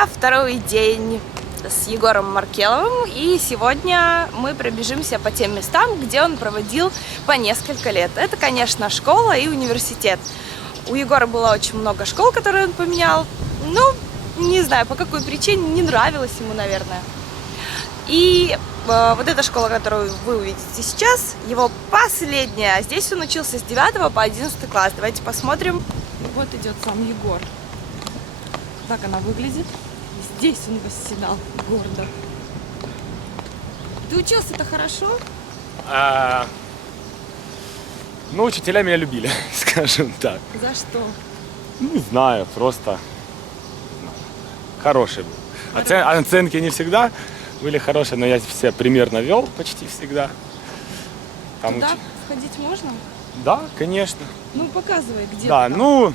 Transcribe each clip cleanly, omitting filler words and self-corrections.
Сегодня второй день с Егором Маркеловым, и сегодня мы пробежимся по тем местам, где он проводил по несколько лет. Это, конечно, школа и университет. У Егора было очень много школ, которые он поменял. Ну, не знаю, по какой причине, не нравилось ему, наверное. И вот эта школа, которую вы увидите сейчас, его последняя. Здесь он учился с 9 по 11 класс. Давайте посмотрим. Вот идет сам Егор. Так она выглядит. Здесь он восседал гордо. Ты учился-то хорошо? Ну, учителя меня любили, скажем так. За что? Не знаю, просто хороший был. Оценки не всегда были хорошие, но я все примерно вел почти всегда. Там Туда входить можно? Да, конечно. Ну, показывай, где Да, ты там. ну...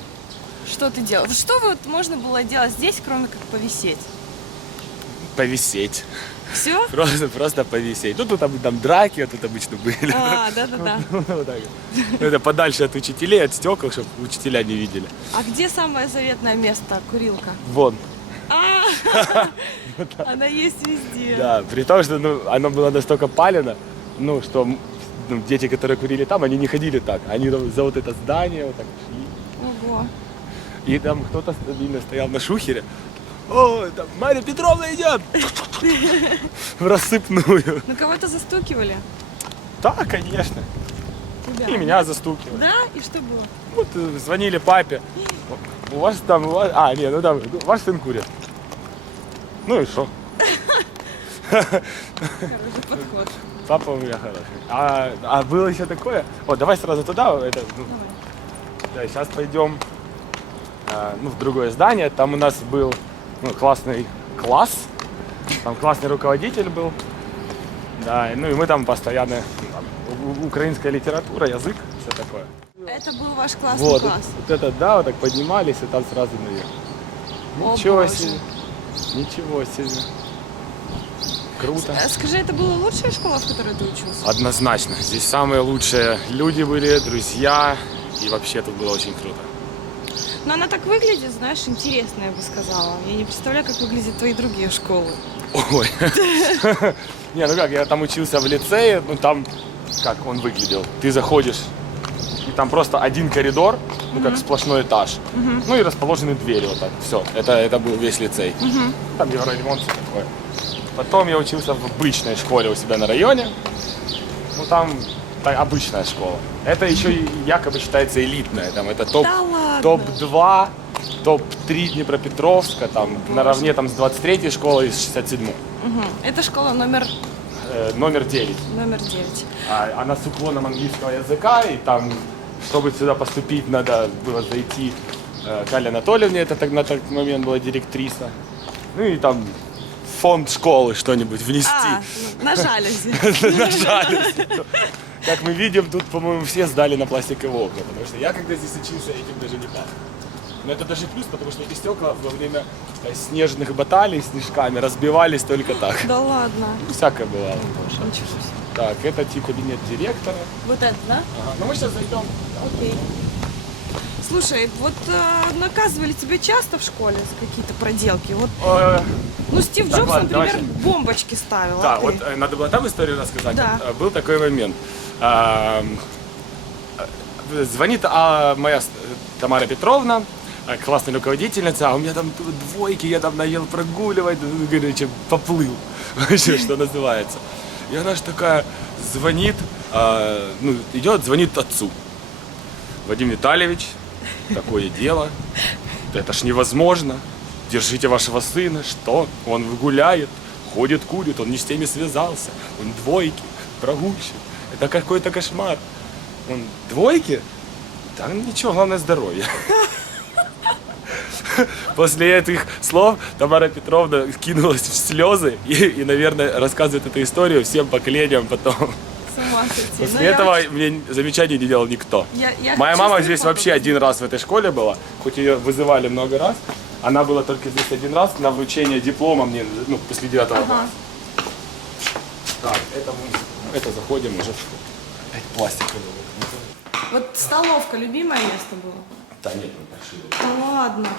Что ты делал? Что вот можно было делать здесь, кроме как повисеть? Повисеть. Все? Просто повисеть. Ну, тут там драки тут обычно были. Да-да-да. Вот так вот. Это подальше от учителей, от стекол, чтобы учителя не видели. А где самое заветное место, курилка? Вон. Она есть везде. Да, при том, что оно было настолько палено, что дети, которые курили там, они не ходили так. Они за вот это здание вот так шли. Ого. И там кто-то стабильно стоял на шухере. О, там Марья Петровна идет! В рассыпную. Ну, кого-то застукивали? Да, конечно. Тебя? И меня застукивали. Да? И что было? Вот звонили папе. У вас там, ваш сын курит. Ну и что? Хороший подход. Папа у меня хороший. А было еще такое. Вот, давай сразу туда. Давай. Да, сейчас пойдем в другое здание. Там у нас был классный класс. Там классный руководитель был. Да, и мы там постоянно украинская литература, язык, все такое. Это был ваш классный класс? Вот это, да, вот так поднимались и там сразу наверх. Ничего Боже. себе. Ничего себе. Круто. Скажи, это была лучшая школа, в которой ты учился? Однозначно. Здесь самые лучшие люди были, друзья. И вообще тут было очень круто. Но она так выглядит, знаешь, интересно, я бы сказала. Я не представляю, как выглядят твои другие школы. Ой. Не, ну как, я там учился в лицее, там, как он выглядел. Ты заходишь, и там просто один коридор, как сплошной этаж. Ну и расположены двери вот так. Все, это был весь лицей. Там евроремонт, все такое. Потом я учился в обычной школе у себя на районе. Ну там обычная школа. Это еще и якобы считается элитная. Там это топ-2, топ-3 Днепропетровска, там наравне там с 23-й школой и с 67-й. Это школа номер 9. Номер 9. Она с уклоном английского языка, и там, чтобы сюда поступить, надо было зайти к Алле Анатольевне, это на тот момент была директриса. Ну и там фонд школы что-нибудь внести. На жалюзи. На жалюзи. Как мы видим, тут, по-моему, все сдали на пластиковые окна, потому что я, когда здесь учился, этим даже не пахло. Но это даже плюс, потому что эти стекла во время снежных баталий снежками разбивались только так. Да ладно. Всякое бывало. Ничего себе. Так, это кабинет директора. Вот это, да? Ага. Ну мы сейчас зайдем. Окей. Слушай, вот наказывали тебя часто в школе за какие-то проделки? Вот, Стив Джобс, ладно, например, давай. бомбочки ставил. Да, а ты? вот надо было там историю рассказать. Да. Был такой момент. Звонит моя Тамара Петровна, классная руководительница, а у меня там двойки, я там наел прогуливать, короче, поплыл, вообще, что называется. И она же такая звонит, звонит отцу. Вадим Витальевич, такое дело, это ж невозможно. Держите вашего сына, что? Он гуляет, ходит, курит, он не с теми связался, он двойки, прогульщик. Это какой-то кошмар. Он двойки? Да ничего, главное здоровье. После этих слов Тамара Петровна кинулась в слезы и, наверное, рассказывает эту историю всем поколениям потом. С ума сойти. После этого мне замечаний не делал никто. Моя мама здесь вообще один раз в этой школе была, хоть ее вызывали много раз. Она была только здесь один раз на вручение диплома мне, после 9 класса. Так, это заходим уже в школу. Опять пластиковый. Вот столовка, любимое место было? Да нет, мы пошли. Да ладно.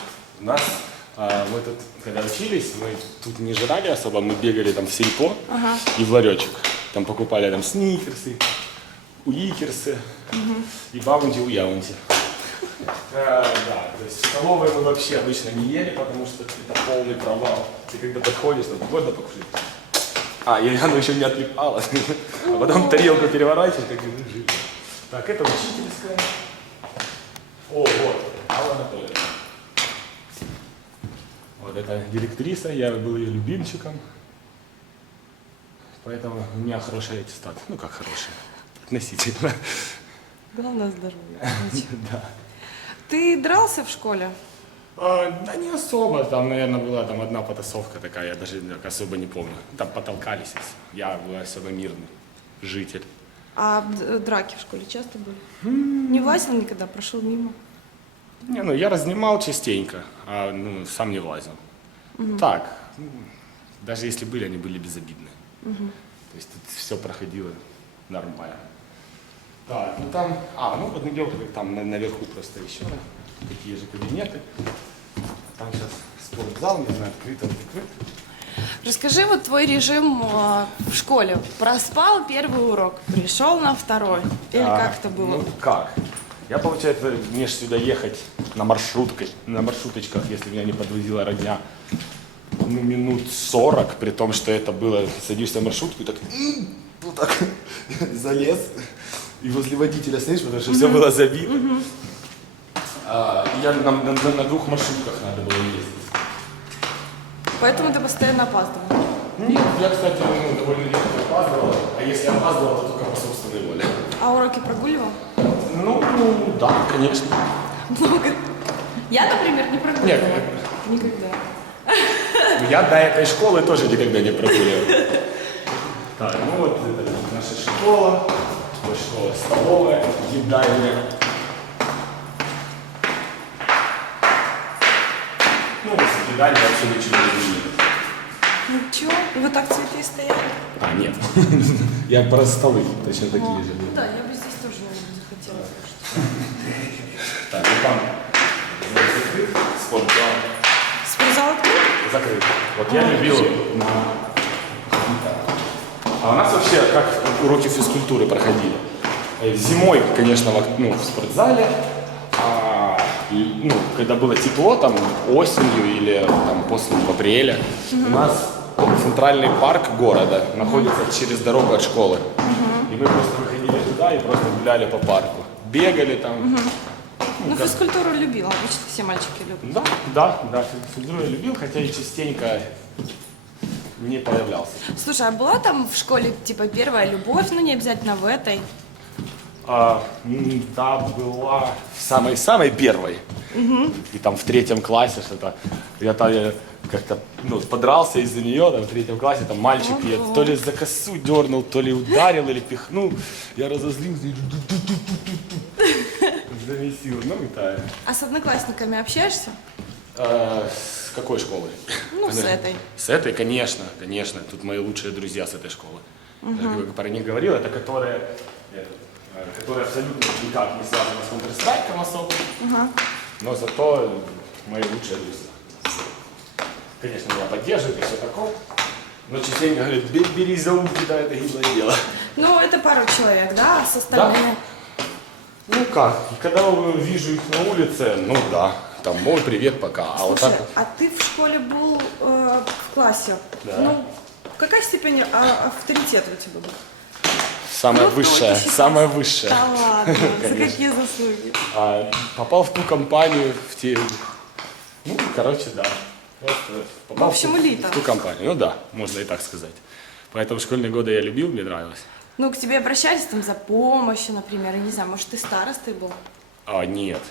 У нас Мы тут, когда учились, мы тут не жрали особо, мы бегали там в сельпо и в ларечек. Там покупали там сникерсы, уикерсы и баунти уяунти. Да, то есть в столовой мы вообще обычно не ели, потому что это полный провал. Ты когда подходишь, там можно покушать. И оно еще не отлипало. А потом тарелку переворачиваешь, как и жили. Так, это учительская. О, вот, Алла Анатольевна. Вот это директриса, я был ее любимчиком. Поэтому у меня хороший аттестат. Ну как хороший, относительно. Главное здоровье. Да. Ты дрался в школе? Да не особо, там, наверное, была там одна потасовка такая, я даже особо не помню. Там потолкались, я был особо мирный житель. А драки в школе часто были? Не влазил никогда, прошел мимо? Не, ну я разнимал частенько, а сам не влазил. Так, даже если были, они были безобидные. То есть тут все проходило нормально. Так, ну там, вот идем, там наверху просто еще такие же кабинеты. Там сейчас спортзал, не знаю, открыт, он закрыт. Расскажи вот твой режим в школе. Проспал первый урок, пришел на второй. Или как это было? Ну как? Я, получается, мне ж сюда ехать на маршруточках, если меня не подвозила родня, минут 40, при том, что это было, садишься в маршрутку и так, вот так залез, и возле водителя стоишь, потому что все было забито. Я на 2 маршрутках надо было ездить. Поэтому ты постоянно опаздывал? Нет, я, кстати, довольно редко опаздывал, а если опаздывал, то только по собственной воле. А уроки прогуливал? Ну, да, конечно. Много. Я, например, не прогуливала. Нет. Никогда. Я до этой школы тоже никогда не прогуливал. Так, ну вот это наша школа, вот школа столовая, едальня. Ну, с едальней вообще ничего не изменилось. Ну чё, вы так цветы стояли? Нет. Я про столы точно такие же. Ну да, я бы здесь тоже, наверное, захотела. Так, ну там закрыт спортзал. Спортзал открыт? Закрыт. Вот я любил А у нас вообще как уроки физкультуры проходили? Зимой, конечно, в спортзале, когда было тепло, там осенью или там, после апреля, у нас центральный парк города находится через дорогу от школы. И мы просто выходили туда и просто гуляли по парку. Бегали там. Ну, физкультуру любила, обычно все мальчики любят. Да, физкультуру я любил, хотя и частенько не появлялся. Слушай, а была там в школе, типа, первая любовь, ну, не обязательно в этой? Да, была самой первой. И там в 3 классе что-то. Я как-то подрался из-за нее, там в 3 классе там мальчик ее то ли за косу дернул, то ли ударил или пихнул. Я разозлился и замесил. Ну и так. А с одноклассниками общаешься? С какой школы? Ну, с этой. С этой, конечно. Тут мои лучшие друзья с этой школы. Как про них говорил, это которые абсолютно никак не связаны с Counter-Strike особо. Но зато мои лучшие друзья. Конечно, меня поддерживают и все такое. Но частенько говорят, бери за ум, да, это гиблое дело. Ну, это пару человек, да? А с остальными? Да? Ну как, когда вижу их на улице, ну да, там, мой привет, пока. Слушай, вот так... а ты в школе был в классе? Да. Ну, какая степень авторитета у тебя был? Самая высшая. Да ладно, за какие заслуги? Попал в ту компанию, да. В общем, элита. В ту компанию, ну да, можно и так сказать. Поэтому школьные годы я любил, мне нравилось. Ну, к тебе обращались там за помощью, например, я не знаю, может, ты старостой был? Нет,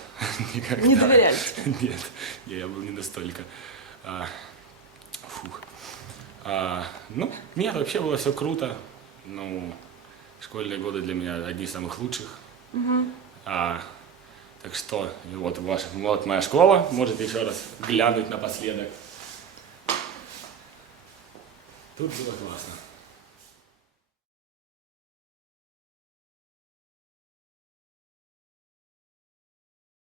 никогда. Не доверяли тебе? Нет, я был не настолько. Нет, вообще было все круто. Ну, школьные годы для меня одни из самых лучших. Так что, вот моя школа, можете еще раз глянуть напоследок. Тут было классно.